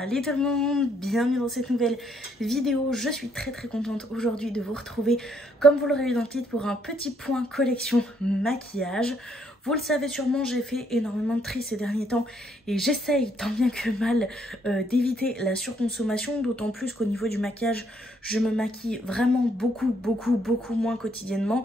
Salut tout le monde, bienvenue dans cette nouvelle vidéo. Je suis très contente aujourd'hui de vous retrouver, comme vous l'aurez vu dans le titre, pour un petit point collection maquillage. Vous le savez sûrement, j'ai fait énormément de tri ces derniers temps et j'essaye tant bien que mal d'éviter la surconsommation, d'autant plus qu'au niveau du maquillage, je me maquille vraiment beaucoup moins quotidiennement.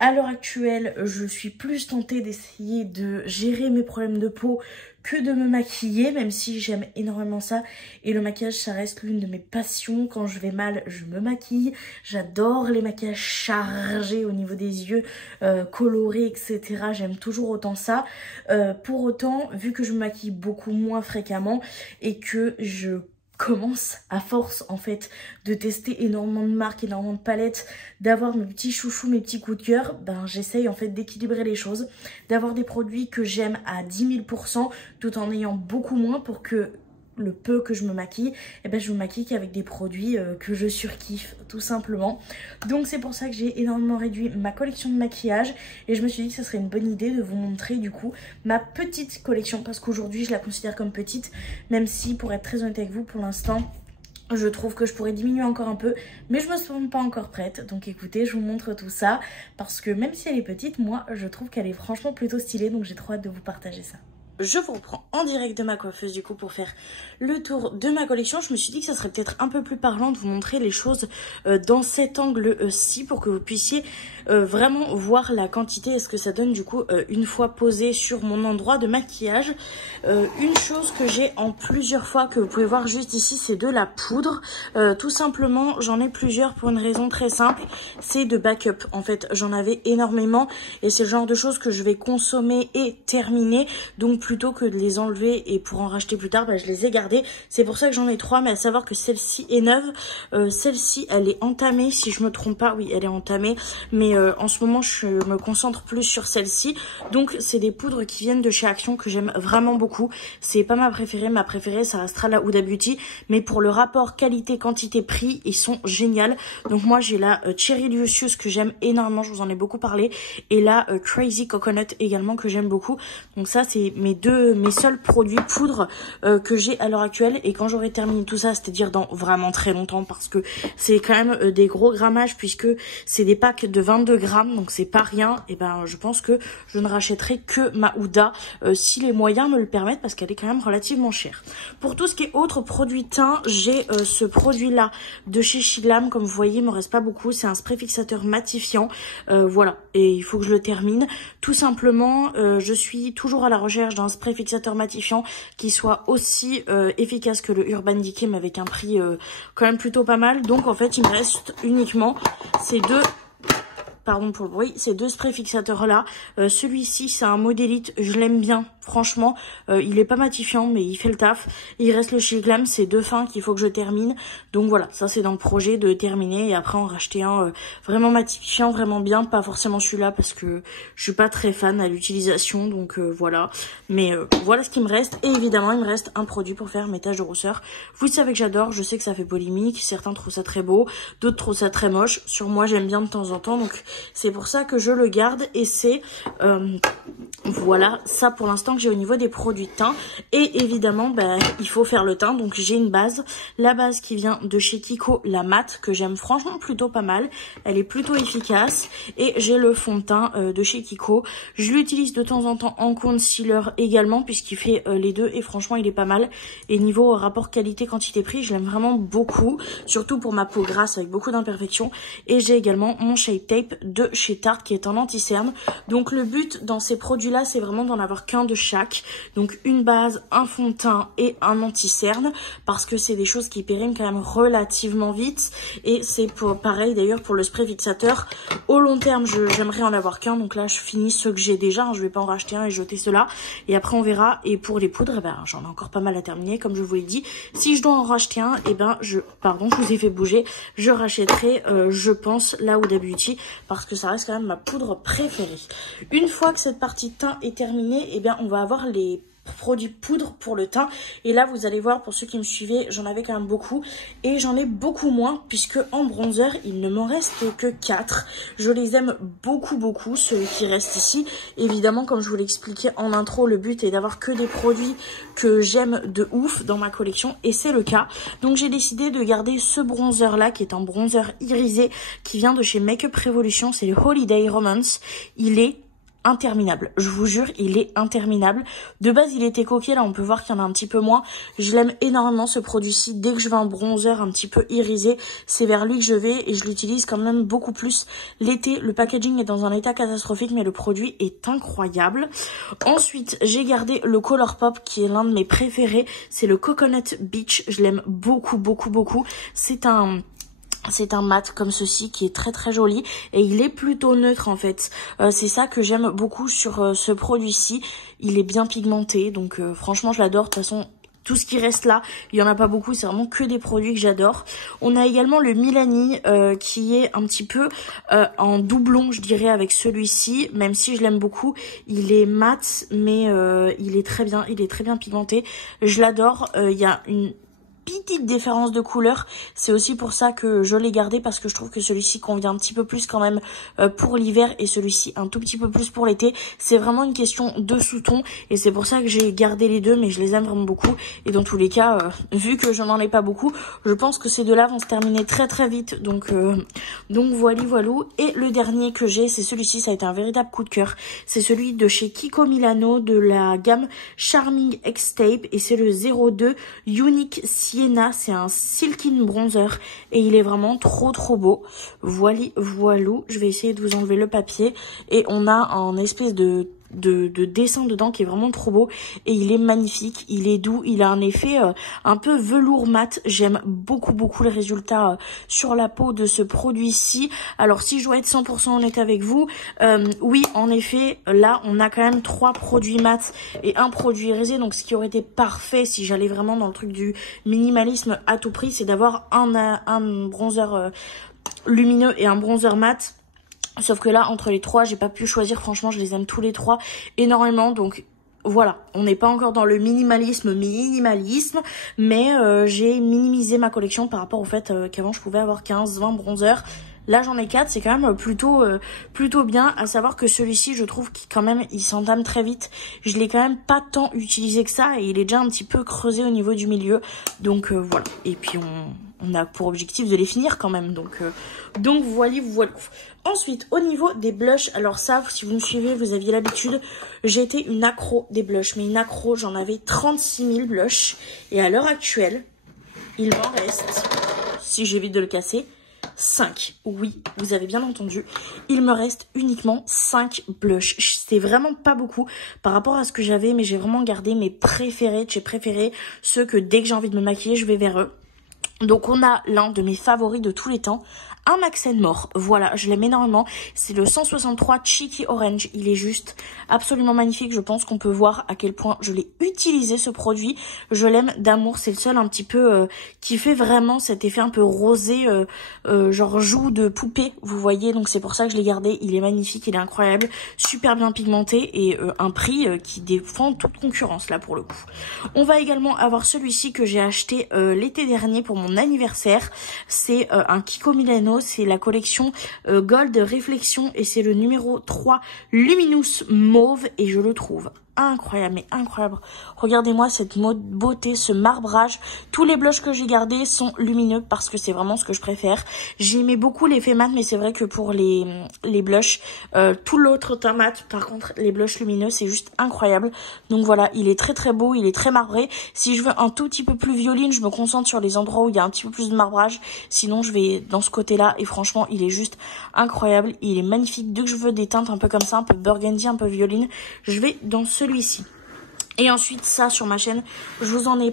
À l'heure actuelle, je suis plus tentée d'essayer de gérer mes problèmes de peau que de me maquiller, même si j'aime énormément ça. Et le maquillage, ça reste l'une de mes passions. Quand je vais mal, je me maquille. J'adore les maquillages chargés au niveau des yeux, colorés, etc. J'aime toujours autant ça. Pour autant, vu que je me maquille beaucoup moins fréquemment et que je commence à force en fait de tester énormément de marques, énormément de palettes, d'avoir mes petits chouchous, mes petits coups de cœur, ben j'essaye en fait d'équilibrer les choses, d'avoir des produits que j'aime à 10 000% tout en ayant beaucoup moins pour que le peu que je me maquille, et ben je me maquille qu'avec des produits que je surkiffe tout simplement. Donc c'est pour ça que j'ai énormément réduit ma collection de maquillage et je me suis dit que ce serait une bonne idée de vous montrer du coup ma petite collection, parce qu'aujourd'hui je la considère comme petite, même si pour être très honnête avec vous, pour l'instant je trouve que je pourrais diminuer encore un peu, mais je me sens pas encore prête. Donc écoutez, je vous montre tout ça parce que même si elle est petite, moi je trouve qu'elle est franchement plutôt stylée, donc j'ai trop hâte de vous partager ça. Je vous reprends en direct de ma coiffeuse du coup pour faire le tour de ma collection. Je me suis dit que ça serait peut-être un peu plus parlant de vous montrer les choses dans cet angle-ci pour que vous puissiez vraiment voir la quantité et ce que ça donne du coup une fois posé sur mon endroit de maquillage. Une chose que j'ai en plusieurs fois que vous pouvez voir juste ici, c'est de la poudre. Tout simplement, j'en ai plusieurs pour une raison très simple, c'est de backup. En fait, j'en avais énormément et c'est le genre de choses que je vais consommer et terminer. Donc plutôt que de les enlever et pour en racheter plus tard, bah, je les ai gardées. C'est pour ça que j'en ai 3, mais à savoir que celle-ci est neuve. Celle-ci, elle est entamée, si je me trompe pas. Oui, elle est entamée, mais en ce moment, je me concentre plus sur celle-ci. Donc, c'est des poudres qui viennent de chez Action que j'aime vraiment beaucoup. C'est pas ma préférée. Ma préférée, ça restera la Huda Beauty. Mais pour le rapport qualité-quantité-prix, ils sont géniaux. Donc, moi, j'ai la Cherry Lucius que j'aime énormément. Je vous en ai beaucoup parlé. Et la Crazy Coconut également que j'aime beaucoup. Donc, ça, c'est mes seuls produits poudre que j'ai à l'heure actuelle. Et quand j'aurai terminé tout ça, c'est-à-dire dans vraiment très longtemps, parce que c'est quand même des gros grammages puisque c'est des packs de 22 grammes, donc c'est pas rien. Et ben je pense que je ne rachèterai que ma Huda si les moyens me le permettent, parce qu'elle est quand même relativement chère. Pour tout ce qui est autres produits teint, j'ai ce produit là de chez Shiglam. Comme vous voyez, il me reste pas beaucoup. C'est un spray fixateur matifiant, voilà, et il faut que je le termine tout simplement. Je suis toujours à la recherche d'un spray fixateur matifiant qui soit aussi efficace que le Urban Decay, mais avec un prix quand même plutôt pas mal. Donc en fait il me reste uniquement ces deux, pardon pour le bruit, ces deux sprays fixateurs là. Celui-ci c'est un modélite, je l'aime bien franchement, il est pas matifiant mais il fait le taf. Il reste le Shiglam, c'est deux fins qu'il faut que je termine. Donc voilà, ça c'est dans le projet de terminer et après en racheter un vraiment matifiant, vraiment bien. Pas forcément celui-là parce que je suis pas très fan à l'utilisation, donc voilà. Mais voilà ce qui me reste. Et évidemment il me reste un produit pour faire mes taches de rousseur. Vous savez que j'adore, je sais que ça fait polémique, certains trouvent ça très beau, d'autres trouvent ça très moche. Sur moi j'aime bien de temps en temps, donc c'est pour ça que je le garde. Et c'est voilà, ça pour l'instant que j'ai au niveau des produits teint. Et évidemment bah, il faut faire le teint, donc j'ai une base, la base qui vient de chez Kiko, la mat, que j'aime franchement plutôt pas mal, elle est plutôt efficace. Et j'ai le fond de teint de chez Kiko, je l'utilise de temps en temps en concealer également puisqu'il fait les deux et franchement il est pas mal. Et niveau rapport qualité quantité prix, je l'aime vraiment beaucoup, surtout pour ma peau grasse avec beaucoup d'imperfections. Et j'ai également mon Shape Tape de chez Tarte qui est en anti-cerne. Donc le but dans ces produits là, c'est vraiment d'en avoir qu'un de chaque, donc une base, un fond de teint et un anti-cerne, parce que c'est des choses qui périment quand même relativement vite. Et c'est pareil d'ailleurs pour le spray fixateur. Au long terme j'aimerais en avoir qu'un, donc là je finis ceux que j'ai déjà, je vais pas en racheter un et jeter ceux-là, et après on verra. Et pour les poudres, ben, j'en ai encore pas mal à terminer comme je vous l'ai dit. Si je dois en racheter un, et ben je vous ai fait bouger, je rachèterai je pense la Huda Beauty, parce que ça reste quand même ma poudre préférée. Une fois que cette partie teint est terminée, et bien on va avoir les produits poudre pour le teint. Et là, vous allez voir, pour ceux qui me suivaient, j'en avais quand même beaucoup. Et j'en ai beaucoup moins, puisque en bronzer, il ne m'en reste que 4. Je les aime beaucoup, beaucoup, ceux qui restent ici. Évidemment, comme je vous l'expliquais en intro, le but est d'avoir que des produits que j'aime de ouf dans ma collection. Et c'est le cas. Donc, j'ai décidé de garder ce bronzer-là, qui est un bronzer irisé, qui vient de chez Makeup Revolution. C'est le Holiday Romance. Il est interminable, je vous jure, il est interminable. De base, il était coquet, là on peut voir qu'il y en a un petit peu moins. Je l'aime énormément ce produit-ci. Dès que je veux un bronzer un petit peu irisé, c'est vers lui que je vais et je l'utilise quand même beaucoup plus l'été. Le packaging est dans un état catastrophique, mais le produit est incroyable. Ensuite, j'ai gardé le Colourpop qui est l'un de mes préférés. C'est le Coconut Beach. Je l'aime beaucoup, beaucoup, beaucoup. C'est un mat comme ceci qui est très très joli et il est plutôt neutre en fait. C'est ça que j'aime beaucoup sur ce produit-ci. Il est bien pigmenté, donc franchement je l'adore. De toute façon, tout ce qui reste là, il y en a pas beaucoup, c'est vraiment que des produits que j'adore. On a également le Milani qui est un petit peu en doublon, je dirais, avec celui-ci. Même si je l'aime beaucoup, il est mat, mais il est très bien pigmenté. Je l'adore. Il y a une petite différence de couleur, c'est aussi pour ça que je l'ai gardé, parce que je trouve que celui-ci convient un petit peu plus quand même pour l'hiver et celui-ci un tout petit peu plus pour l'été. C'est vraiment une question de sous-ton et c'est pour ça que j'ai gardé les deux, mais je les aime vraiment beaucoup et dans tous les cas, vu que je n'en ai pas beaucoup, je pense que ces deux-là vont se terminer très très vite, donc voilà. Et le dernier que j'ai, c'est celui-ci, ça a été un véritable coup de cœur, c'est celui de chez Kiko Milano de la gamme Charming X-Tape et c'est le 02 Unique Sienna. C'est un silken bronzer et il est vraiment trop trop beau. Voilou, je vais essayer de vous enlever le papier et on a un espèce de dessin dedans qui est vraiment trop beau et il est magnifique, il est doux, il a un effet un peu velours mat. J'aime beaucoup le résultat sur la peau de ce produit-ci. Alors si je dois être 100% honnête avec vous, oui en effet là on a quand même 3 produits mat et un produit irisé, donc ce qui aurait été parfait si j'allais vraiment dans le truc du minimalisme à tout prix, c'est d'avoir un bronzer lumineux et un bronzer mat. Sauf que là, entre les 3, j'ai pas pu choisir. Franchement, je les aime tous les 3 énormément. Donc voilà, on n'est pas encore dans le minimalisme, mais j'ai minimisé ma collection par rapport au fait qu'avant, je pouvais avoir 15-20 bronzers. Là, j'en ai 4, c'est quand même plutôt bien. À savoir que celui-ci, je trouve qu'il quand même, il s'entame très vite. Je l'ai quand même pas tant utilisé que ça et il est déjà un petit peu creusé au niveau du milieu. Donc voilà. Et puis on a pour objectif de les finir quand même. Donc voilà. Ensuite, au niveau des blushs, alors ça, si vous me suivez, vous aviez l'habitude, j'ai été une accro des blushs. Mais une accro, j'en avais 36 000 blushs. Et à l'heure actuelle, il m'en reste, si j'évite de le casser, 5. Oui, vous avez bien entendu. Il me reste uniquement 5 blushs. C'est vraiment pas beaucoup par rapport à ce que j'avais, mais j'ai vraiment gardé mes préférés de chez préférés. Ceux que dès que j'ai envie de me maquiller, je vais vers eux. Donc on a l'un de mes favoris de tous les temps, un Max & More, voilà, je l'aime énormément, c'est le 163 Cheeky Orange, il est juste absolument magnifique, je pense qu'on peut voir à quel point je l'ai utilisé ce produit, je l'aime d'amour, c'est le seul un petit peu qui fait vraiment cet effet un peu rosé, genre joue de poupée, vous voyez, donc c'est pour ça que je l'ai gardé, il est magnifique, il est incroyable, super bien pigmenté et un prix qui défend toute concurrence là pour le coup. On va également avoir celui-ci que j'ai acheté l'été dernier pour mon anniversaire, c'est un Kiko Milano. C'est la collection Gold Réflexion et c'est le numéro 3 Luminous Mauve et je le trouve incroyable, mais incroyable. Regardez-moi cette beauté, ce marbrage. Tous les blushs que j'ai gardés sont lumineux parce que c'est vraiment ce que je préfère. J'aimais beaucoup l'effet mat, mais c'est vrai que pour les blushs, tout l'autre teint mat, par contre, les blushs lumineux, c'est juste incroyable. Donc voilà, il est très très beau, il est très marbré. Si je veux un tout petit peu plus violine, je me concentre sur les endroits où il y a un petit peu plus de marbrage. Sinon, je vais dans ce côté-là et franchement, il est juste incroyable. Il est magnifique. Dès que je veux des teintes un peu comme ça, un peu burgundy, un peu violine, je vais dans celui-ci. Et ensuite, ça, sur ma chaîne, je vous en ai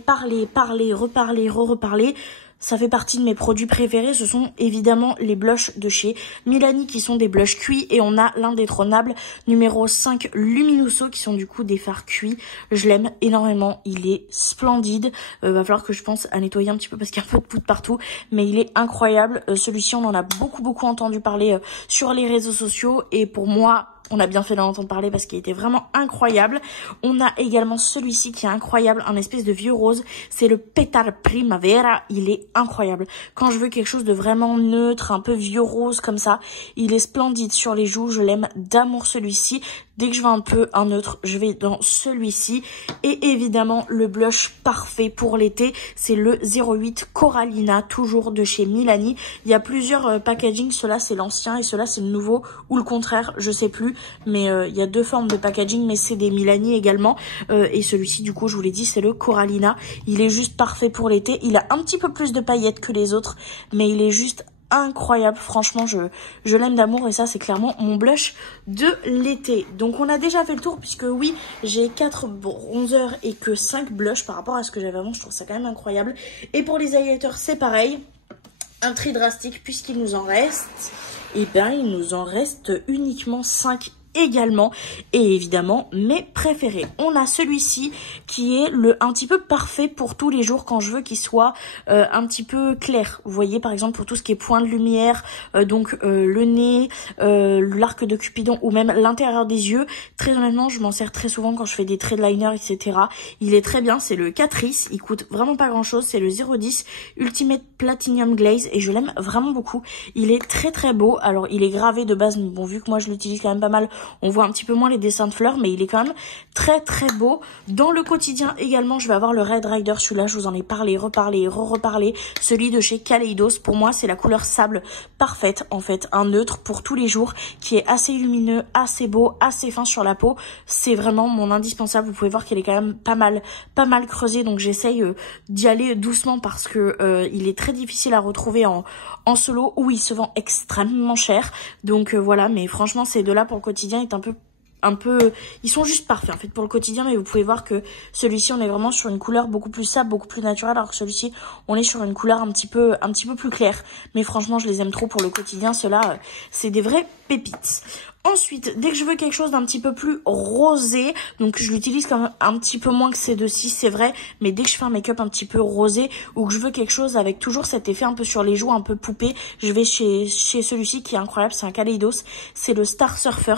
reparlé. Ça fait partie de mes produits préférés. Ce sont évidemment les blushs de chez Milani qui sont des blushs cuits. Et on a l'indétrônable numéro 5 Luminoso qui sont du coup des fards cuits. Je l'aime énormément. Il est splendide. Va falloir que je pense à nettoyer un petit peu parce qu'il y a un peu de poudre partout. Mais il est incroyable. Celui-ci, on en a beaucoup entendu parler sur les réseaux sociaux. Et pour moi, On a bien fait d'en entendre parler parce qu'il était vraiment incroyable. On a également celui-ci qui est incroyable, un espèce de vieux rose. C'est le Petal Primavera. Il est incroyable. Quand je veux quelque chose de vraiment neutre, un peu vieux rose comme ça, il est splendide sur les joues. Je l'aime d'amour celui-ci. Dès que je veux un peu un neutre, je vais dans celui-ci. Et évidemment, le blush parfait pour l'été, c'est le 08 Corallina, toujours de chez Milani. Il y a plusieurs packaging. Cela c'est l'ancien et cela c'est le nouveau, ou le contraire, je sais plus. Mais il y a deux formes de packaging, mais c'est des Milani également. Et celui-ci, du coup, je vous l'ai dit, c'est le Corallina. Il est juste parfait pour l'été. Il a un petit peu plus de paillettes que les autres, mais il est juste incroyable. Franchement, je l'aime d'amour et ça, c'est clairement mon blush de l'été. Donc, on a déjà fait le tour puisque oui, j'ai 4 bronzers et que 5 blushs par rapport à ce que j'avais avant. Je trouve ça quand même incroyable. Et pour les highlighters, c'est pareil. Un tri drastique puisqu'il nous en reste... Eh bien, il nous en reste uniquement 5 également. Et évidemment, mes préférés. On a celui-ci qui est un petit peu parfait pour tous les jours quand je veux qu'il soit un petit peu clair. Vous voyez, par exemple, pour tout ce qui est point de lumière, donc le nez, l'arc de Cupidon ou même l'intérieur des yeux. Très honnêtement, je m'en sers très souvent quand je fais des traits de liner, etc. Il est très bien. C'est le Catrice. Il coûte vraiment pas grand-chose. C'est le 010 Ultimate Platinum Glaze et je l'aime vraiment beaucoup. Il est très très beau. Alors, il est gravé de base, mais bon, vu que moi je l'utilise quand même pas mal, on voit un petit peu moins les dessins de fleurs, mais il est quand même très très beau. Dans le quotidien également, je vais avoir le Red Rider. Celui-là, je vous en ai parlé, reparlé, re-reparlé. Celui de chez Kaleidos. Pour moi, c'est la couleur sable parfaite, en fait. Un neutre pour tous les jours qui est assez lumineux, assez beau, assez fin sur la peau. C'est vraiment mon indispensable. Vous pouvez voir qu'il est quand même pas mal creusé. Donc, j'essaye d'y aller doucement parce que il est très difficile à retrouver en solo où il se vend extrêmement cher. Donc voilà, mais franchement ces deux là pour le quotidien est un peu ils sont juste parfaits en fait pour le quotidien, mais vous pouvez voir que celui-ci on est vraiment sur une couleur beaucoup plus sable, beaucoup plus naturelle, alors que celui-ci on est sur une couleur un petit peu plus claire. Mais franchement je les aime trop pour le quotidien, ceux-là c'est des vrais pépites. Ensuite, dès que je veux quelque chose d'un petit peu plus rosé, donc je l'utilise quand même un petit peu moins que ces deux-ci, c'est vrai, mais dès que je fais un make-up un petit peu rosé ou que je veux quelque chose avec toujours cet effet un peu sur les joues, un peu poupée, je vais chez celui-ci qui est incroyable, c'est un Kaleidos, c'est le Star Surfer.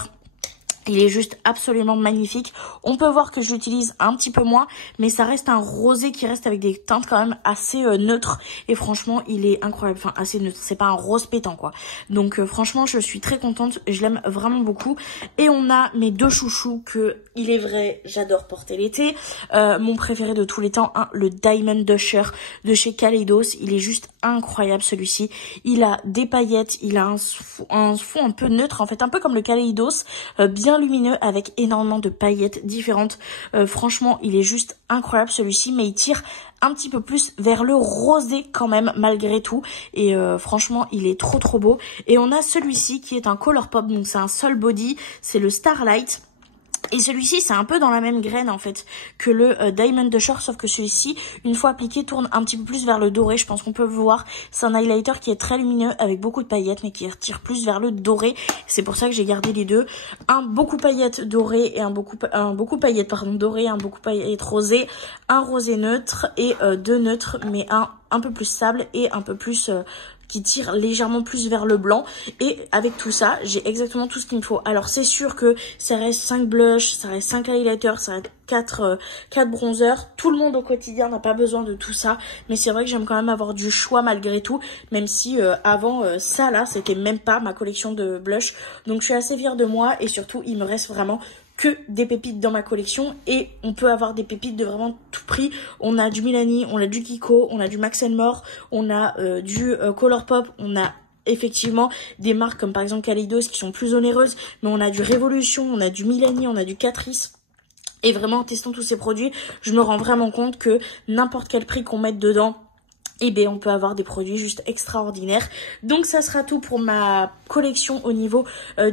Il est juste absolument magnifique. On peut voir que je l'utilise un petit peu moins, mais ça reste un rosé qui reste avec des teintes quand même assez neutres. Et franchement, il est incroyable. Enfin, assez neutre. C'est pas un rose pétant, quoi. Donc, franchement, je suis très contente. Je l'aime vraiment beaucoup. Et on a mes deux chouchous que, il est vrai, j'adore porter l'été. Mon préféré de tous les temps, le Diamond Dusher de chez Kaleidos. Il est juste incroyable, celui-ci. Il a des paillettes. Il a un fond un peu neutre, en fait. Un peu comme le Kaleidos. Bien lumineux avec énormément de paillettes différentes. Franchement, il est juste incroyable celui-ci, mais il tire un petit peu plus vers le rosé quand même malgré tout. Et franchement, il est trop trop beau. Et on a celui-ci qui est un Color Pop, donc c'est un Sol Body, c'est le Starlight. Et celui-ci, c'est un peu dans la même graine, en fait, que le Diamond Dusher, sauf que celui-ci, une fois appliqué, tourne un petit peu plus vers le doré. Je pense qu'on peut le voir. C'est un highlighter qui est très lumineux, avec beaucoup de paillettes, mais qui tire plus vers le doré. C'est pour ça que j'ai gardé les deux. Un beaucoup paillettes doré et un beaucoup paillettes, pardon, doré, un beaucoup paillettes rosé, un rosé neutre et deux neutres, mais un peu plus sable et un peu plus... qui tire légèrement plus vers le blanc. Et avec tout ça, j'ai exactement tout ce qu'il me faut. Alors c'est sûr que ça reste 5 blushs, ça reste 5 highlighters, ça reste 4 bronzers. Tout le monde au quotidien n'a pas besoin de tout ça. Mais c'est vrai que j'aime quand même avoir du choix malgré tout. Même si avant ça là, c'était même pas ma collection de blush. Donc je suis assez fière de moi. Et surtout, il me reste vraiment que des pépites dans ma collection, et on peut avoir des pépites de vraiment tout prix. On a du Milani, on a du Kiko, on a du Max & More, on a du Color Pop, on a effectivement des marques comme par exemple Kaleidos qui sont plus onéreuses, mais on a du Révolution, on a du Milani, on a du Catrice. Et vraiment en testant tous ces produits, je me rends vraiment compte que n'importe quel prix qu'on mette dedans, et bien on peut avoir des produits juste extraordinaires. Donc ça sera tout pour ma collection au niveau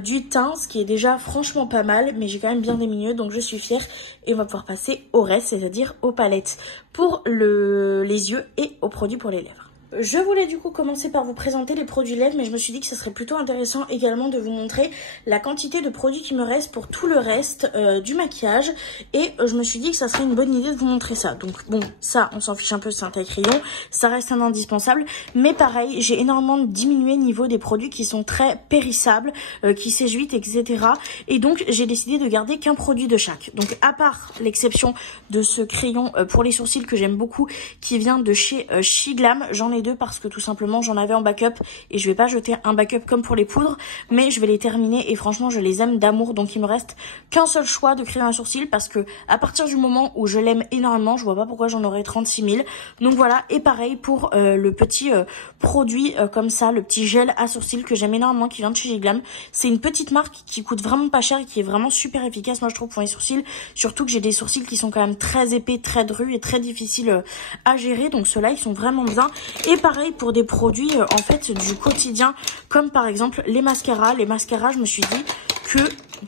du teint, ce qui est déjà franchement pas mal, mais j'ai quand même bien des milieux, donc je suis fière. Et on va pouvoir passer au reste, c'est-à-dire aux palettes pour les yeux et aux produits pour les lèvres. Je voulais du coup commencer par vous présenter les produits lèvres, mais je me suis dit que ce serait plutôt intéressant également de vous montrer la quantité de produits qui me reste pour tout le reste du maquillage. Et je me suis dit que ça serait une bonne idée de vous montrer ça. Donc bon, ça on s'en fiche un peu, c'est un taille-crayon, ça reste un indispensable. Mais pareil, j'ai énormément diminué le niveau des produits qui sont très périssables, qui s'éjuitent, etc. Et donc j'ai décidé de garder qu'un produit de chaque. Donc à part l'exception de ce crayon pour les sourcils que j'aime beaucoup, qui vient de chez Shiglam, j'en ai deux parce que tout simplement j'en avais en backup et je vais pas jeter un backup comme pour les poudres, mais je vais les terminer et franchement je les aime d'amour. Donc il me reste qu'un seul choix de crayon à sourcils parce que à partir du moment où je l'aime énormément, je vois pas pourquoi j'en aurais 36 000. Donc voilà, et pareil pour le petit produit comme ça, le petit gel à sourcils que j'aime énormément qui vient de chez Shiglam. C'est une petite marque qui coûte vraiment pas cher et qui est vraiment super efficace moi je trouve pour les sourcils, surtout que j'ai des sourcils qui sont quand même très épais, très drus et très difficiles à gérer, donc ceux-là ils sont vraiment bien. Et pareil pour des produits en fait du quotidien, comme par exemple les mascaras. Les mascaras, je me suis dit que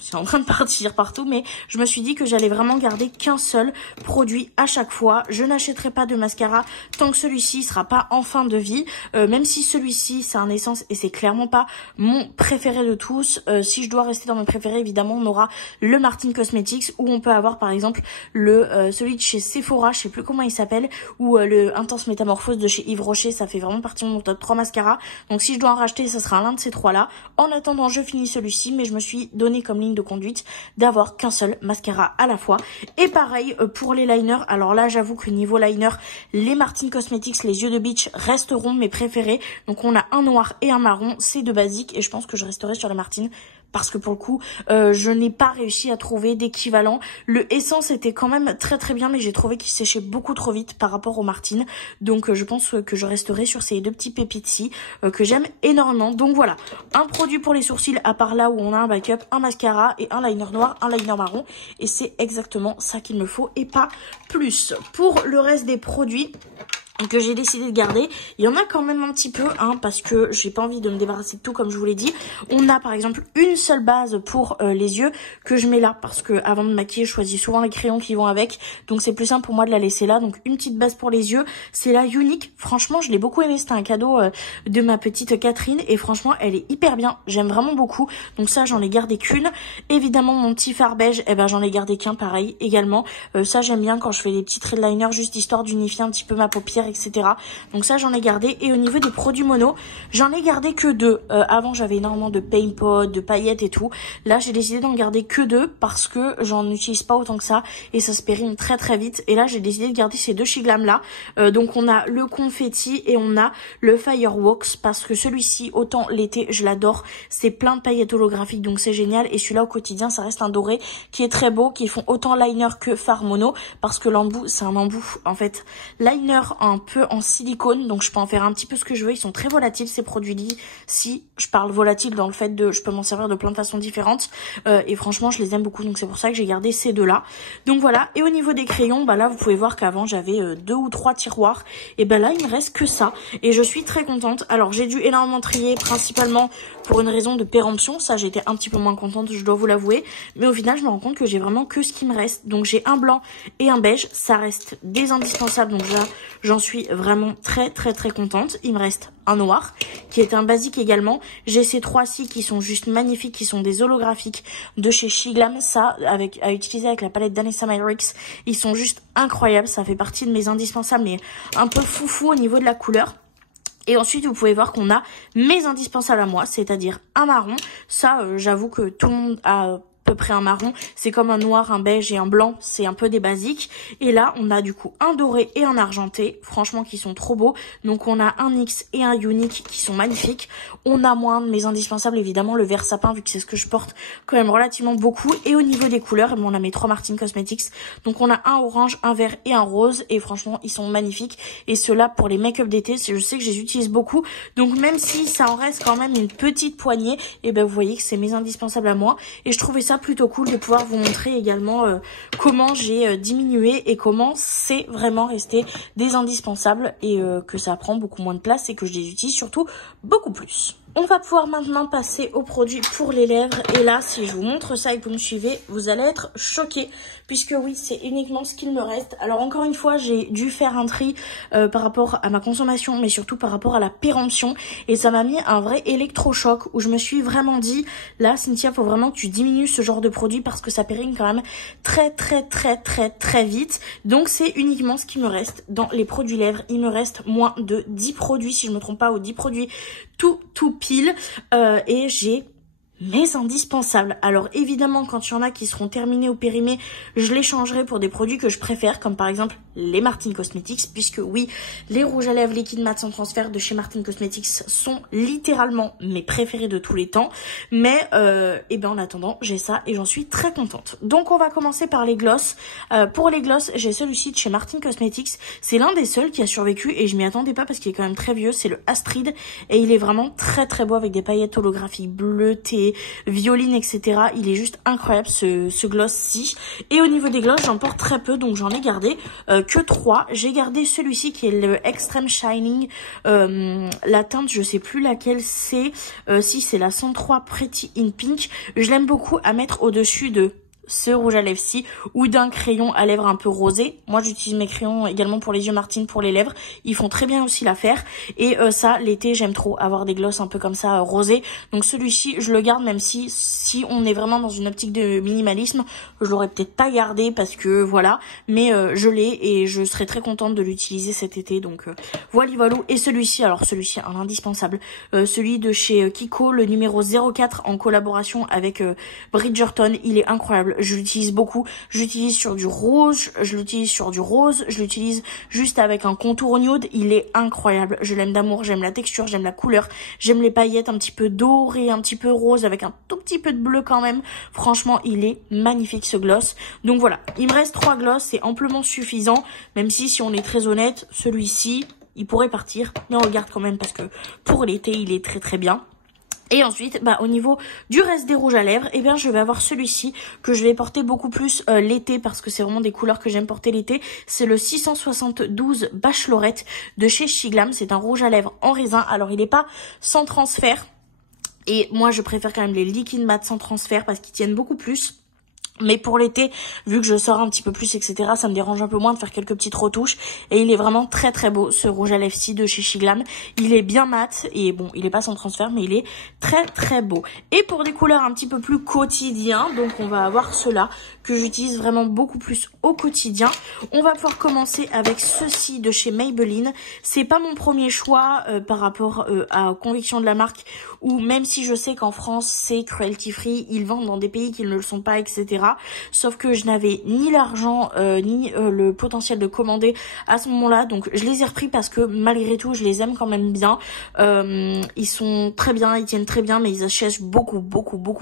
c'est en train de partir partout, mais je me suis dit que j'allais vraiment garder qu'un seul produit à chaque fois. Je n'achèterai pas de mascara tant que celui-ci sera pas en fin de vie, même si celui-ci c'est un essence et c'est clairement pas mon préféré de tous. Si je dois rester dans mes préférés, évidemment on aura le Martin Cosmetics, où on peut avoir par exemple celui de chez Sephora, je sais plus comment il s'appelle, ou le Intense Métamorphose de chez Yves Rocher. Ça fait vraiment partie de mon top 3 mascara, donc si je dois en racheter, ça sera l'un de ces trois là. En attendant, je finis celui-ci, mais je me suis donné comme ligne de conduite d'avoir qu'un seul mascara à la fois. Et pareil pour les liners. Alors là j'avoue que niveau liner, les Martin Cosmetics, les yeux de Beach resteront mes préférés. Donc on a un noir et un marron, c'est de basique, et je pense que je resterai sur les Martin parce que pour le coup je n'ai pas réussi à trouver d'équivalent. Le Essence était quand même très très bien, mais j'ai trouvé qu'il séchait beaucoup trop vite par rapport au Martin, donc je pense que je resterai sur ces deux petits pépites-ci que j'aime énormément. Donc voilà, un produit pour les sourcils à part là où on a un backup, un mascara et un liner noir, un liner marron, et c'est exactement ça qu'il me faut et pas plus. Pour le reste des produits que j'ai décidé de garder, il y en a quand même un petit peu, parce que j'ai pas envie de me débarrasser de tout comme je vous l'ai dit. On a par exemple une seule base pour les yeux que je mets là, parce que avant de maquiller je choisis souvent les crayons qui vont avec, donc c'est plus simple pour moi de la laisser là. Donc une petite base pour les yeux, c'est la Unique, franchement je l'ai beaucoup aimé, c'était un cadeau de ma petite Catherine et franchement elle est hyper bien, j'aime vraiment beaucoup, donc ça j'en ai gardé qu'une. Évidemment mon petit fard beige, j'en ai gardé qu'un pareil également, ça j'aime bien quand je fais des petits traits de liner juste histoire d'unifier un petit peu ma paupière, etc. Donc ça j'en ai gardé. Et au niveau des produits mono, j'en ai gardé que deux. Avant j'avais énormément de paint pot, de paillettes et tout. Là j'ai décidé d'en garder que deux parce que j'en utilise pas autant que ça et ça se périme très très vite. Et là j'ai décidé de garder ces deux Shiglam là. Donc on a le confetti et on a le fireworks, parce que celui-ci autant l'été je l'adore, c'est plein de paillettes holographiques donc c'est génial. Et celui-là au quotidien ça reste un doré qui est très beau, qui font autant liner que fard mono, parce que l'embout c'est un embout en fait liner un peu en silicone, donc je peux en faire un petit peu ce que je veux. Ils sont très volatiles ces produits-là. Si je parle volatile dans le fait de je peux m'en servir de plein de façons différentes, et franchement je les aime beaucoup, donc c'est pour ça que j'ai gardé ces deux là. Donc voilà. Et au niveau des crayons, là vous pouvez voir qu'avant j'avais 2 ou 3 tiroirs, et là il me reste que ça et je suis très contente. Alors j'ai dû énormément trier, principalement pour une raison de péremption, ça j'étais un petit peu moins contente, je dois vous l'avouer, mais au final je me rends compte que j'ai vraiment que ce qui me reste. Donc j'ai un blanc et un beige, ça reste des indispensables, donc là j'en suis vraiment très très très contente. Il me reste un noir qui est un basique également. J'ai ces trois-ci qui sont juste magnifiques, qui sont des holographiques de chez Shiglam, ça à utiliser avec la palette d'Anessa Myrix, ils sont juste incroyables, ça fait partie de mes indispensables mais un peu foufou au niveau de la couleur. Et ensuite vous pouvez voir qu'on a mes indispensables à moi, c'est-à-dire un marron. Ça j'avoue que tout le monde a peu près un marron, c'est comme un noir, un beige et un blanc, c'est un peu des basiques. Et là on a du coup un doré et un argenté, franchement qui sont trop beaux. Donc on a un X et un Unique qui sont magnifiques. On a moins de mes indispensables, évidemment le vert sapin, vu que c'est ce que je porte quand même relativement beaucoup. Et au niveau des couleurs, on a mes 3 Martin Cosmetics, donc on a un orange, un vert et un rose, et franchement ils sont magnifiques. Et ceux-là pour les make-up d'été, je sais que je les utilise beaucoup, donc même si ça en reste quand même une petite poignée, et vous voyez que c'est mes indispensables à moi. Et je trouvais ça plutôt cool de pouvoir vous montrer également comment j'ai diminué et comment c'est vraiment resté des indispensables, et que ça prend beaucoup moins de place et que je les utilise surtout beaucoup plus. On va pouvoir maintenant passer aux produits pour les lèvres. Et là, si je vous montre ça et que vous me suivez, vous allez être choqués. Puisque oui, c'est uniquement ce qu'il me reste. Alors encore une fois, j'ai dû faire un tri par rapport à ma consommation, mais surtout par rapport à la péremption. Et ça m'a mis un vrai électrochoc où je me suis vraiment dit, là Cynthia, faut vraiment que tu diminues ce genre de produit parce que ça périme quand même très vite. Donc c'est uniquement ce qui me reste dans les produits lèvres. Il me reste moins de 10 produits, si je me trompe pas, ou 10 produits tout pile. Et j'ai mes indispensables. Alors évidemment, quand il y en a qui seront terminés ou périmés, je les changerai pour des produits que je préfère, comme par exemple les Martin Cosmetics, puisque oui, les rouges à lèvres liquide mat sans transfert de chez Martin Cosmetics sont littéralement mes préférés de tous les temps. Mais et ben en attendant, j'ai ça et j'en suis très contente. Donc on va commencer par les gloss. Pour les gloss, j'ai celui-ci de chez Martin Cosmetics. C'est l'un des seuls qui a survécu et je m'y attendais pas parce qu'il est quand même très vieux. C'est le Astrid et il est vraiment très beau avec des paillettes holographiques bleutées, violine, etc. Il est juste incroyable ce gloss-ci. Et au niveau des gloss, j'en porte très peu, donc j'en ai gardé que 3. J'ai gardé celui-ci qui est le Extreme Shining. La teinte, je sais plus laquelle c'est. Si c'est la 103 Pretty in Pink. Je l'aime beaucoup à mettre au-dessus de ce rouge à lèvres-ci ou d'un crayon à lèvres un peu rosé. Moi j'utilise mes crayons également pour les yeux Martine pour les lèvres, ils font très bien aussi l'affaire. Et ça l'été j'aime trop avoir des gloss un peu comme ça rosés. Donc celui-ci je le garde, même si on est vraiment dans une optique de minimalisme, je l'aurais peut-être pas gardé parce que voilà, mais je l'ai et je serais très contente de l'utiliser cet été. Donc voilà. Et celui-ci, alors celui-ci un indispensable, celui de chez Kiko, le numéro 04 en collaboration avec Bridgerton, il est incroyable. Je l'utilise beaucoup, je l'utilise sur du rouge, je l'utilise sur du rose, je l'utilise juste avec un contour nude, il est incroyable. Je l'aime d'amour, j'aime la texture, j'aime la couleur, j'aime les paillettes un petit peu dorées, un petit peu rose avec un tout petit peu de bleu quand même. Franchement, il est magnifique ce gloss. Donc voilà, il me reste 3 gloss, c'est amplement suffisant, même si on est très honnête, celui-ci, il pourrait partir, mais on le garde quand même parce que pour l'été, il est très bien. Et ensuite, au niveau du reste des rouges à lèvres, eh bien, je vais avoir celui-ci que je vais porter beaucoup plus l'été parce que c'est vraiment des couleurs que j'aime porter l'été. C'est le 672 Bachelorette de chez Shiglam. C'est un rouge à lèvres en raisin. Alors, il n'est pas sans transfert. Et moi, je préfère quand même les liquide mat sans transfert parce qu'ils tiennent beaucoup plus. Mais pour l'été, vu que je sors un petit peu plus, etc., ça me dérange un peu moins de faire quelques petites retouches. Et il est vraiment très beau, ce rouge à lèvres-ci de chez Shiglam. Il est bien mat, et bon, il est pas sans transfert, mais il est très beau. Et pour des couleurs un petit peu plus quotidiens, donc on va avoir ceux-là, que j'utilise vraiment beaucoup plus au quotidien. On va pouvoir commencer avec ceux-ci de chez Maybelline. C'est pas mon premier choix par rapport à conviction de la marque, ou même si je sais qu'en France, c'est cruelty free, ils vendent dans des pays qui ne le sont pas, etc. Sauf que je n'avais ni l'argent ni le potentiel de commander à ce moment-là, donc je les ai repris parce que malgré tout je les aime quand même bien. Ils sont très bien, ils tiennent très bien, mais ils achètent beaucoup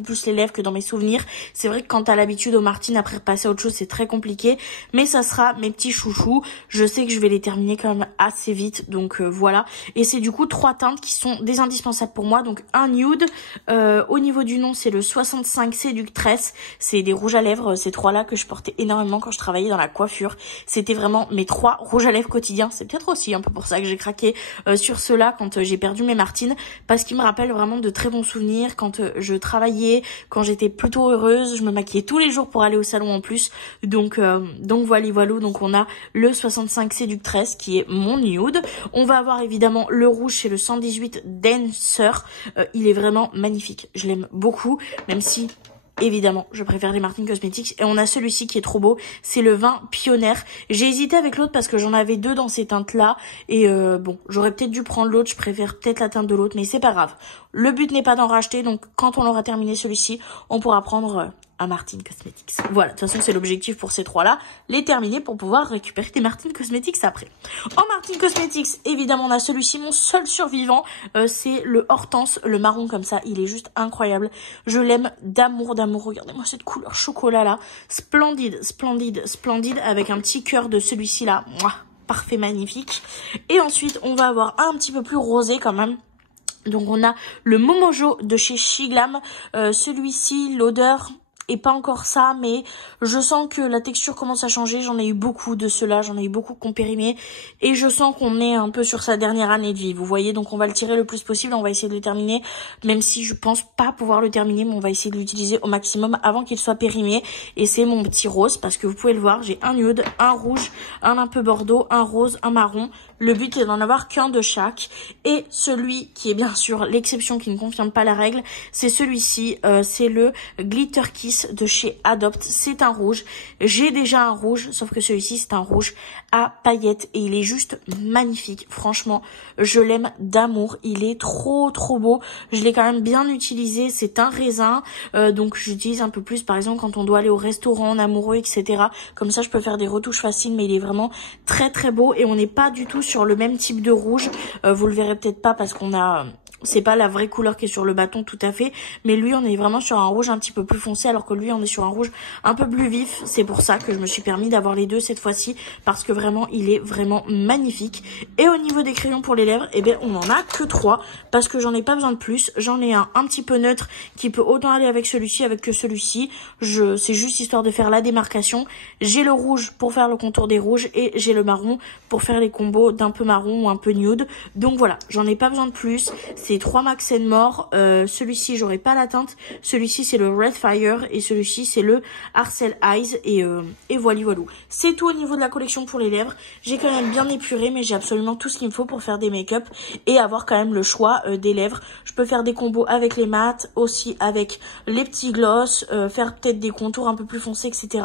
plus les lèvres que dans mes souvenirs. C'est vrai que quand t'as l'habitude au Martin, après repasser à autre chose c'est très compliqué, mais ça sera mes petits chouchous. Je sais que je vais les terminer quand même assez vite, donc voilà. Et c'est du coup 3 teintes qui sont des indispensables pour moi. Donc un nude, au niveau du nom c'est le 65 Séductress, c'est des rouges à lèvres, ces 3-là que je portais énormément quand je travaillais dans la coiffure. C'était vraiment mes 3 rouges à lèvres quotidiens. C'est peut-être aussi un peu pour ça que j'ai craqué sur ceux-là quand j'ai perdu mes Martines, parce qu'ils me rappellent vraiment de très bons souvenirs quand je travaillais, quand j'étais plutôt heureuse. Je me maquillais tous les jours pour aller au salon en plus. Donc voilà. Donc on a le 65 Séductress qui est mon nude. On va avoir évidemment le rouge, c'est le 118 Dancer. Il est vraiment magnifique. Je l'aime beaucoup, même si évidemment, je préfère les Martin Cosmetics. Et on a celui-ci qui est trop beau. C'est le 20 Pionnière. J'ai hésité avec l'autre parce que j'en avais 2 dans ces teintes-là. Et bon, j'aurais peut-être dû prendre l'autre. Je préfère peut-être la teinte de l'autre, mais c'est pas grave. Le but n'est pas d'en racheter. Donc, quand on aura terminé celui-ci, on pourra prendre un Martin Cosmetics. Voilà, de toute façon, c'est l'objectif pour ces 3-là. Les terminer pour pouvoir récupérer des Martin Cosmetics après. En Martin Cosmetics, évidemment, on a celui-ci, mon seul survivant. C'est le Hortense, le marron comme ça. Il est juste incroyable. Je l'aime d'amour. Regardez-moi cette couleur chocolat là. Splendide, avec un petit cœur de celui-ci là. Mouah, parfait, magnifique. Et ensuite, on va avoir un petit peu plus rosé quand même. Donc on a le Momojo de chez Shiglam. Celui-ci, l'odeur et pas encore ça, mais je sens que la texture commence à changer. J'en ai eu beaucoup de ceux-là, j'en ai eu beaucoup qui ont périmé et je sens qu'on est un peu sur sa dernière année de vie, vous voyez. Donc on va le tirer le plus possible, on va essayer de le terminer, même si je pense pas pouvoir le terminer, mais on va essayer de l'utiliser au maximum avant qu'il soit périmé. Et c'est mon petit rose, parce que vous pouvez le voir, j'ai un nude, un rouge, un peu bordeaux, un rose, un marron. Le but est d'en avoir qu'un de chaque. Et celui qui est bien sûr l'exception, qui ne confirme pas la règle, c'est celui-ci. C'est le Glitter Kiss de chez Adopt. C'est un rouge. J'ai déjà un rouge, sauf que celui-ci c'est un rouge à paillettes. Et il est juste magnifique. Franchement, je l'aime d'amour. Il est trop beau. Je l'ai quand même bien utilisé. C'est un raisin. Donc j'utilise un peu plus par exemple quand on doit aller au restaurant en amoureux, etc. Comme ça je peux faire des retouches faciles, mais il est vraiment très beau. Et on n'est pas du tout sur le même type de rouge, vous le verrez peut-être pas parce qu'on a... C'est pas la vraie couleur qui est sur le bâton tout à fait, mais lui on est vraiment sur un rouge un petit peu plus foncé, alors que lui on est sur un rouge un peu plus vif. C'est pour ça que je me suis permis d'avoir les deux cette fois-ci, parce que vraiment il est vraiment magnifique. Et au niveau des crayons pour les lèvres, eh bien on en a que 3, parce que j'en ai pas besoin de plus. J'en ai un petit peu neutre qui peut autant aller avec celui-ci avec que celui-ci. C'est juste histoire de faire la démarcation. J'ai le rouge pour faire le contour des rouges et j'ai le marron pour faire les combos d'un peu marron ou un peu nude. Donc voilà, j'en ai pas besoin de plus. C'est 3 Max & More. Celui-ci, j'aurai pas la teinte. Celui-ci, c'est le Red Fire. Et celui-ci, c'est le Arcel Eyes. Et voilà. C'est tout au niveau de la collection pour les lèvres. J'ai quand même bien épuré, mais j'ai absolument tout ce qu'il me faut pour faire des make-up et avoir quand même le choix des lèvres. Je peux faire des combos avec les mats, aussi avec les petits gloss, faire peut-être des contours un peu plus foncés, etc.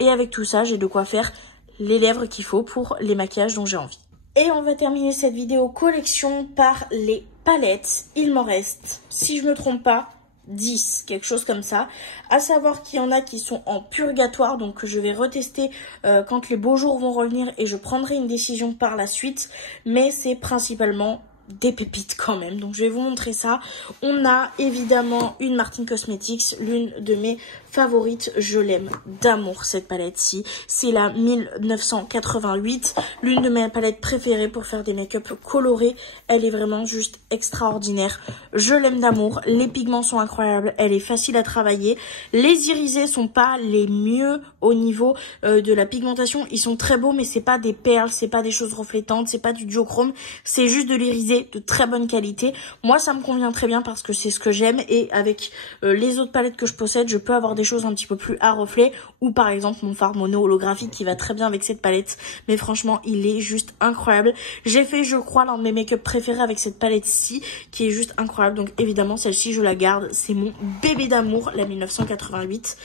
Et avec tout ça, j'ai de quoi faire les lèvres qu'il faut pour les maquillages dont j'ai envie. Et on va terminer cette vidéo collection par les palettes. Il m'en reste, si je me trompe pas, 10, quelque chose comme ça. À savoir qu'il y en a qui sont en purgatoire, donc que je vais retester quand les beaux jours vont revenir et je prendrai une décision par la suite. Mais c'est principalement des pépites quand même, donc je vais vous montrer ça. On a évidemment une Martin Cosmetics, l'une de mes favorites. Je l'aime d'amour cette palette-ci. C'est la 1988, l'une de mes palettes préférées pour faire des make-up colorés. Elle est vraiment juste extraordinaire. Je l'aime d'amour. Les pigments sont incroyables. Elle est facile à travailler. Les irisés sont pas les mieux au niveau de la pigmentation. Ils sont très beaux, mais c'est pas des perles, c'est pas des choses reflétantes, c'est pas du duochrome. C'est juste de l'irisé de très bonne qualité. Moi, ça me convient très bien parce que c'est ce que j'aime. Et avec les autres palettes que je possède, je peux avoir des choses un petit peu plus à reflet, ou par exemple mon fard mono holographique qui va très bien avec cette palette. Mais franchement, il est juste incroyable. J'ai fait, je crois, l'un de mes make-up préférés avec cette palette-ci qui est juste incroyable. Donc évidemment, celle-ci, je la garde. C'est mon bébé d'amour, la 1988.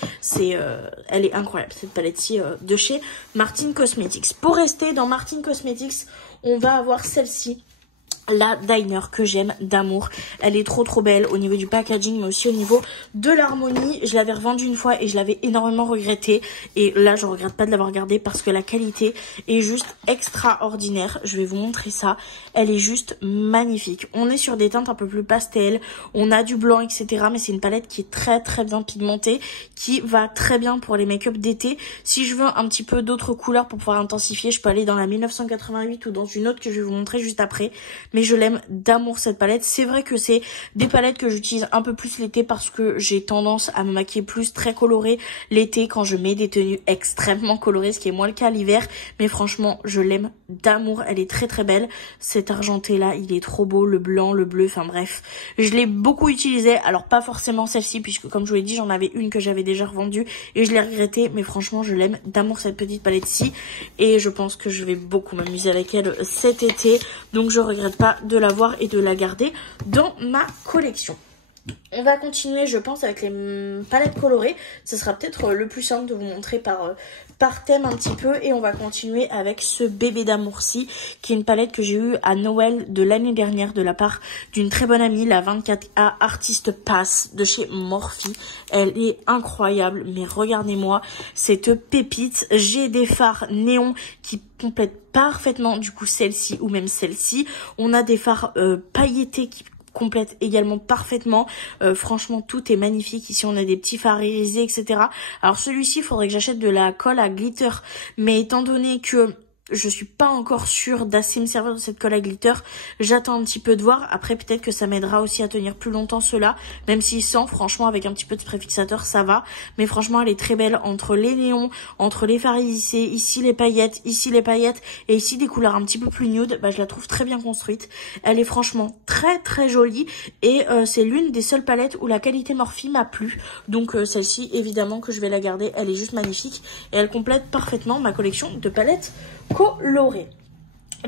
Elle est incroyable, cette palette-ci de chez Martin Cosmetics. Pour rester dans Martin Cosmetics, on va avoir celle-ci, la Diner, que j'aime d'amour. Elle est trop belle au niveau du packaging, mais aussi au niveau de l'harmonie. Je l'avais revendue une fois et je l'avais énormément regretté. Et là, je regrette pas de l'avoir gardée parce que la qualité est juste extraordinaire. Je vais vous montrer ça. Elle est juste magnifique. On est sur des teintes un peu plus pastel. On a du blanc, etc. Mais c'est une palette qui est très bien pigmentée, qui va très bien pour les make-up d'été. Si je veux un petit peu d'autres couleurs pour pouvoir intensifier, je peux aller dans la 1988 ou dans une autre que je vais vous montrer juste après. Mais je l'aime d'amour cette palette. C'est vrai que c'est des palettes que j'utilise un peu plus l'été parce que j'ai tendance à me maquiller plus très coloré l'été quand je mets des tenues extrêmement colorées, ce qui est moins le cas l'hiver. Mais franchement, je l'aime d'amour. Elle est très belle. Cet argenté là, il est trop beau. Le blanc, le bleu, enfin bref. Je l'ai beaucoup utilisé. Alors pas forcément celle-ci puisque comme je vous l'ai dit, j'en avais une que j'avais déjà revendue et je l'ai regrettée. Mais franchement, je l'aime d'amour cette petite palette-ci. Et je pense que je vais beaucoup m'amuser avec elle cet été. Donc je regrette pas de l'avoir et de la garder dans ma collection. On va continuer, je pense, avec les palettes colorées. Ce sera peut-être le plus simple de vous montrer par thème un petit peu. Et on va continuer avec ce bébé d'amour-ci, qui est une palette que j'ai eue à Noël de l'année dernière de la part d'une très bonne amie, la 24A Artist Pass de chez Morphe. Elle est incroyable, mais regardez-moi cette pépite. J'ai des fards néons qui complètent parfaitement du coup celle-ci ou même celle-ci. On a des fards pailletés qui complète également parfaitement. Franchement, tout est magnifique. Ici, on a des petits fards irisés, etc. Alors, celui-ci, il faudrait que j'achète de la colle à glitter. Mais étant donné que je suis pas encore sûre d'assez me servir de cette colle à glitter. J'attends un petit peu de voir. Après, peut-être que ça m'aidera aussi à tenir plus longtemps cela. Même s'il sent, franchement, avec un petit peu de spray fixateur, ça va. Mais franchement, elle est très belle entre les néons, entre les fards lissés, ici les paillettes et ici des couleurs un petit peu plus nude. Bah, je la trouve très bien construite. Elle est franchement très très jolie. Et c'est l'une des seules palettes où la qualité Morphe m'a plu. Donc celle-ci, évidemment que je vais la garder. Elle est juste magnifique. Et elle complète parfaitement ma collection de palettes colorées.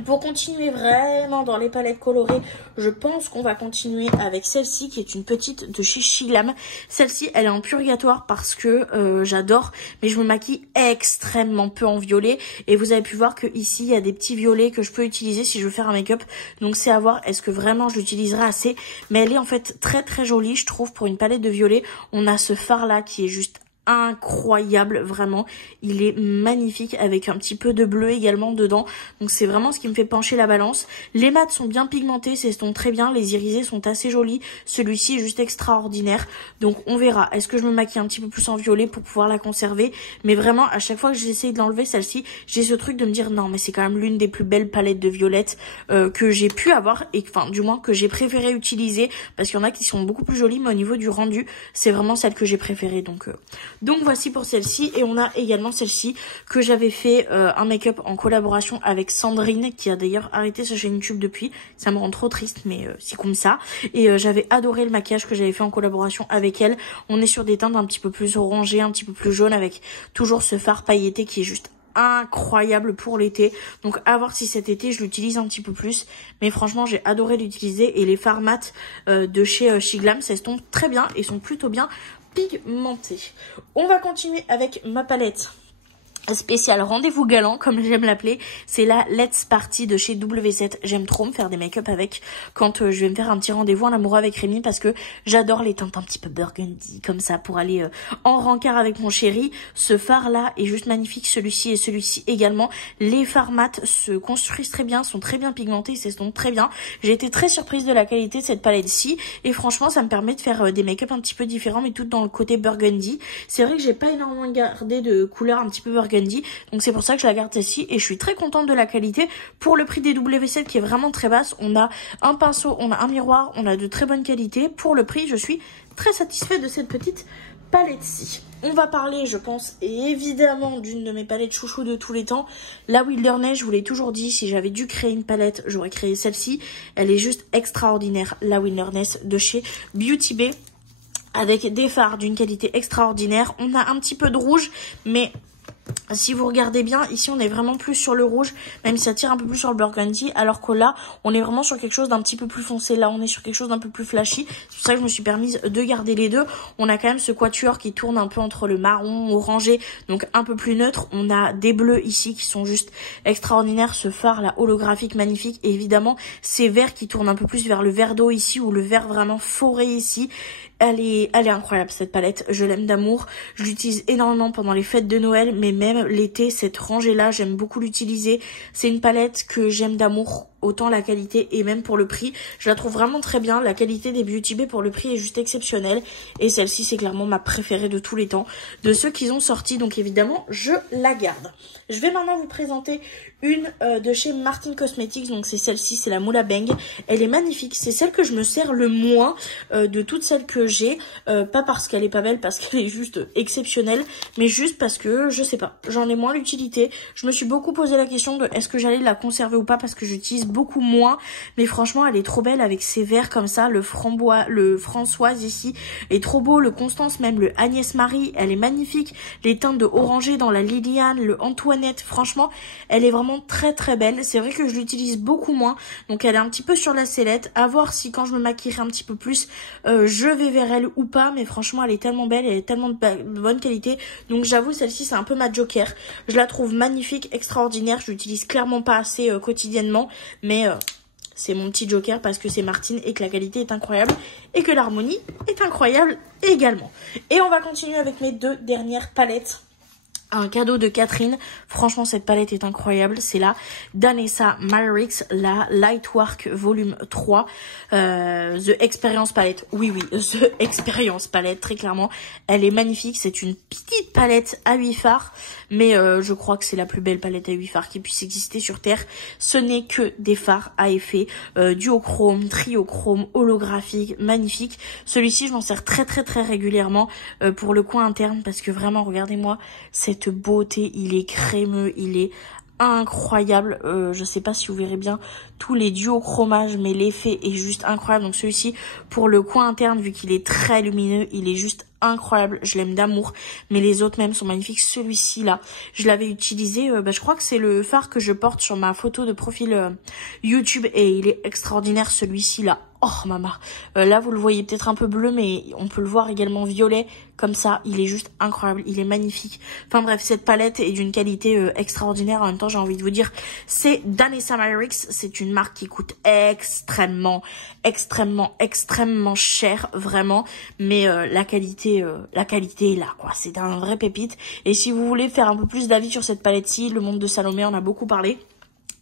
Pour continuer vraiment dans les palettes colorées, je pense qu'on va continuer avec celle-ci qui est une petite de chez Shiglam. Celle-ci, elle est en purgatoire parce que j'adore, mais je me maquille extrêmement peu en violet. Et vous avez pu voir que ici il y a des petits violets que je peux utiliser si je veux faire un make-up. Donc c'est à voir, est-ce que vraiment je l'utiliserai assez. Mais elle est en fait très très jolie, je trouve, pour une palette de violet. On a ce fard-là qui est juste incroyable, vraiment, il est magnifique avec un petit peu de bleu également dedans, donc c'est vraiment ce qui me fait pencher la balance. Les mats sont bien pigmentés, s'estompent très bien, les irisés sont assez jolis, celui-ci est juste extraordinaire, donc on verra. Est-ce que je me maquille un petit peu plus en violet pour pouvoir la conserver? Mais vraiment, à chaque fois que j'essaye de l'enlever, celle-ci, j'ai ce truc de me dire non, mais c'est quand même l'une des plus belles palettes de violettes que j'ai pu avoir, et enfin du moins que j'ai préféré utiliser, parce qu'il y en a qui sont beaucoup plus jolies, mais au niveau du rendu, c'est vraiment celle que j'ai préférée. Donc voici pour celle-ci. Et on a également celle-ci que j'avais fait un make-up en collaboration avec Sandrine, qui a d'ailleurs arrêté sa chaîne YouTube depuis. Ça me rend trop triste, mais c'est comme ça. Et j'avais adoré le maquillage que j'avais fait en collaboration avec elle. On est sur des teintes un petit peu plus orangées, un petit peu plus jaunes, avec toujours ce fard pailleté qui est juste incroyable pour l'été. Donc à voir si cet été je l'utilise un petit peu plus, mais franchement j'ai adoré l'utiliser. Et les fards mat de chez Shiglam s'estompent très bien et sont plutôt bien pigmenté. On va continuer avec ma palette spécial rendez-vous galant, comme j'aime l'appeler. C'est la Let's Party de chez W7. J'aime trop me faire des make-up avec quand je vais me faire un petit rendez-vous en amoureux avec Rémi, parce que j'adore les teintes un petit peu burgundy comme ça pour aller en rencard avec mon chéri. Ce phare là est juste magnifique, celui-ci et celui-ci également. Les fards mat se construisent très bien, sont très bien pigmentés, s'estompent très bien. J'ai été très surprise de la qualité de cette palette-ci et franchement ça me permet de faire des make-up un petit peu différents, mais tout dans le côté burgundy. C'est vrai que j'ai pas énormément gardé de couleurs un petit peu burgundy, donc c'est pour ça que je la garde ici et je suis très contente de la qualité pour le prix des W7 qui est vraiment très basse. On a un pinceau, on a un miroir, on a de très bonne qualité. Pour le prix, je suis très satisfaite de cette petite palette-ci. On va parler, je pense, évidemment d'une de mes palettes chouchou de tous les temps, la Wilderness. Je vous l'ai toujours dit, si j'avais dû créer une palette, j'aurais créé celle-ci. Elle est juste extraordinaire, la Wilderness de chez Beauty Bay, avec des fards d'une qualité extraordinaire. On a un petit peu de rouge, mais si vous regardez bien, ici on est vraiment plus sur le rouge, même si ça tire un peu plus sur le burgundy, alors que là, on est vraiment sur quelque chose d'un petit peu plus foncé. Là, on est sur quelque chose d'un peu plus flashy. C'est pour ça que je me suis permise de garder les deux. On a quand même ce quatuor qui tourne un peu entre le marron, orangé, donc un peu plus neutre. On a des bleus ici qui sont juste extraordinaires. Ce phare là, holographique, magnifique. Et évidemment, ces verts qui tournent un peu plus vers le vert d'eau ici, ou le vert vraiment forêt ici. Elle est incroyable cette palette, je l'aime d'amour. Je l'utilise énormément pendant les fêtes de Noël, mais même l'été, cette rangée là, j'aime beaucoup l'utiliser. C'est une palette que j'aime d'amour, autant la qualité et même pour le prix. Je la trouve vraiment très bien. La qualité des Beauty Bay pour le prix est juste exceptionnelle. Et celle-ci, c'est clairement ma préférée de tous les temps, de ceux qu'ils ont sortis. Donc évidemment, je la garde. Je vais maintenant vous présenter une de chez Martin Cosmetics. Donc c'est celle-ci, c'est la Moula Bang. Elle est magnifique. C'est celle que je me sers le moins de toutes celles que j'ai. Pas parce qu'elle est pas belle, parce qu'elle est juste exceptionnelle, mais juste parce que, je sais pas, j'en ai moins l'utilité. Je me suis beaucoup posé la question de est-ce que j'allais la conserver ou pas, parce que j'utilise beaucoup moins, mais franchement elle est trop belle avec ses verts comme ça. Le frambois, le Françoise ici est trop beau, le Constance, même le Agnès Marie, elle est magnifique. Les teintes de orangé dans la Liliane, le Antoinette, franchement elle est vraiment très très belle. C'est vrai que je l'utilise beaucoup moins, donc elle est un petit peu sur la sellette. À voir si quand je me maquillerai un petit peu plus je vais vers elle ou pas, mais franchement elle est tellement belle, elle est tellement de bonne qualité, donc j'avoue celle-ci c'est un peu ma joker. Je la trouve magnifique, extraordinaire. Je l'utilise clairement pas assez quotidiennement, mais c'est mon petit joker parce que c'est Martine et que la qualité est incroyable et que l'harmonie est incroyable également. Et on va continuer avec mes deux dernières palettes. un cadeau de Catherine. Franchement, cette palette est incroyable. C'est la Danessa Myricks, la Lightwork volume 3. The Experience Palette. Oui, The Experience Palette, très clairement. Elle est magnifique. C'est une petite palette à 8 fards. Mais je crois que c'est la plus belle palette à 8 fards qui puisse exister sur Terre. Ce n'est que des fards à effet duochrome, triochrome, holographique, magnifique. Celui-ci, je m'en sers très régulièrement pour le coin interne parce que vraiment, regardez-moi cette beauté, il est crémeux, il est incroyable. Je sais pas si vous verrez bien tous les duochromages, mais l'effet est juste incroyable. Donc celui-ci, pour le coin interne, vu qu'il est très lumineux, il est juste incroyable, je l'aime d'amour, mais les autres même sont magnifiques. Celui-ci là, je l'avais utilisé, je crois que c'est le fard que je porte sur ma photo de profil YouTube et il est extraordinaire celui-ci là. Oh maman, là vous le voyez peut-être un peu bleu, mais on peut le voir également violet, comme ça, il est juste incroyable, il est magnifique. Enfin bref, cette palette est d'une qualité extraordinaire. En même temps, j'ai envie de vous dire, c'est Danessa Myricks, c'est une marque qui coûte extrêmement cher, vraiment, mais la qualité est là, quoi. C'est un vrai pépite. Et si vous voulez faire un peu plus d'avis sur cette palette-ci, Le Monde de Salomé en a beaucoup parlé.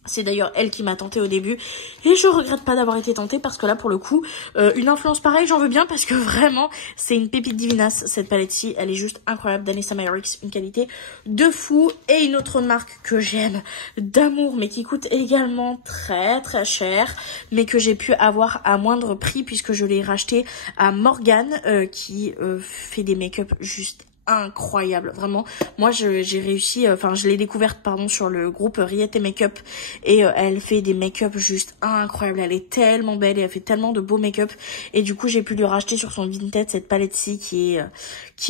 C'est d'ailleurs elle qui m'a tentée au début et je regrette pas d'avoir été tentée parce que là pour le coup une influence pareille j'en veux bien parce que vraiment c'est une pépite divinas cette palette-ci, elle est juste incroyable. Danessa Myricks, une qualité de fou. Et une autre marque que j'aime d'amour mais qui coûte également très cher mais que j'ai pu avoir à moindre prix puisque je l'ai racheté à Morgane qui fait des make-up juste incroyable, vraiment. Moi j'ai réussi, je l'ai découverte sur le groupe Riette Make-up et elle fait des make-up juste incroyables. Elle est tellement belle et elle fait tellement de beaux make-up et du coup j'ai pu lui racheter sur son Vinted cette palette-ci qui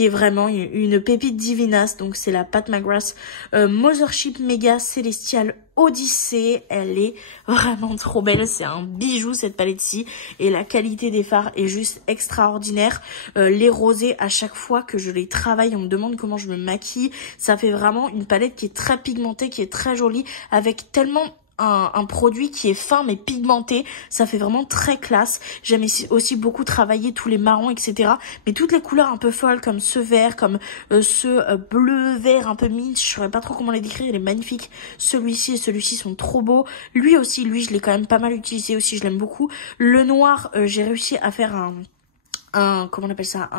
est vraiment une pépite divinas. Donc c'est la Pat McGrath Mothership Mega Celestial Odyssée. Elle est vraiment trop belle, c'est un bijou cette palette-ci et la qualité des fards est juste extraordinaire. Les rosés, à chaque fois que je les travaille, on me demande comment je me maquille. Ça fait vraiment une palette qui est très pigmentée, qui est très jolie, avec tellement un produit qui est fin mais pigmenté. Ça fait vraiment très classe. J'aime aussi beaucoup travailler tous les marrons, etc. Mais toutes les couleurs un peu folles, comme ce vert, comme ce bleu vert un peu mint, je saurais pas trop comment les décrire. Il est magnifique. Celui-ci et celui-ci sont trop beaux. Lui aussi, je l'ai quand même pas mal utilisé aussi, je l'aime beaucoup. Le noir, j'ai réussi à faire un comment on appelle ça,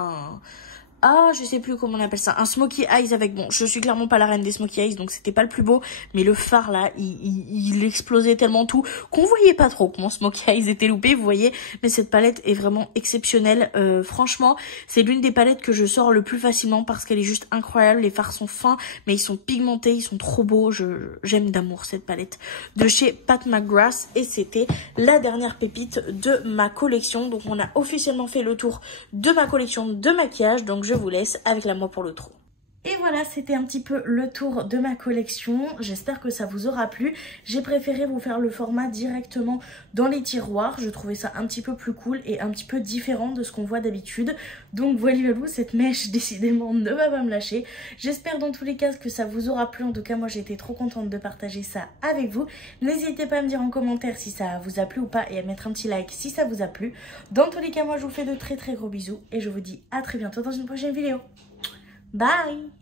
je sais plus comment on appelle ça, un smokey eyes avec, bon, je suis clairement pas la reine des smokey eyes, donc c'était pas le plus beau, mais le fard là, il explosait tellement tout qu'on voyait pas trop que mon smokey eyes était loupé, vous voyez. Mais cette palette est vraiment exceptionnelle. Franchement, c'est l'une des palettes que je sors le plus facilement parce qu'elle est juste incroyable. Les fards sont fins, mais ils sont pigmentés, ils sont trop beaux. J'aime d'amour cette palette de chez Pat McGrath et c'était la dernière pépite de ma collection. Donc on a officiellement fait le tour de ma collection de maquillage, donc je vous laisse avec la moi pour le trou. Et voilà, c'était un petit peu le tour de ma collection. J'espère que ça vous aura plu. J'ai préféré vous faire le format directement dans les tiroirs. Je trouvais ça un petit peu plus cool et un petit peu différent de ce qu'on voit d'habitude. Donc voilà, cette mèche décidément ne va pas me lâcher. J'espère dans tous les cas que ça vous aura plu. En tout cas, moi j'ai été trop contente de partager ça avec vous. N'hésitez pas à me dire en commentaire si ça vous a plu ou pas et à mettre un petit like si ça vous a plu. Dans tous les cas, moi je vous fais de très gros bisous et je vous dis à très bientôt dans une prochaine vidéo. Bye!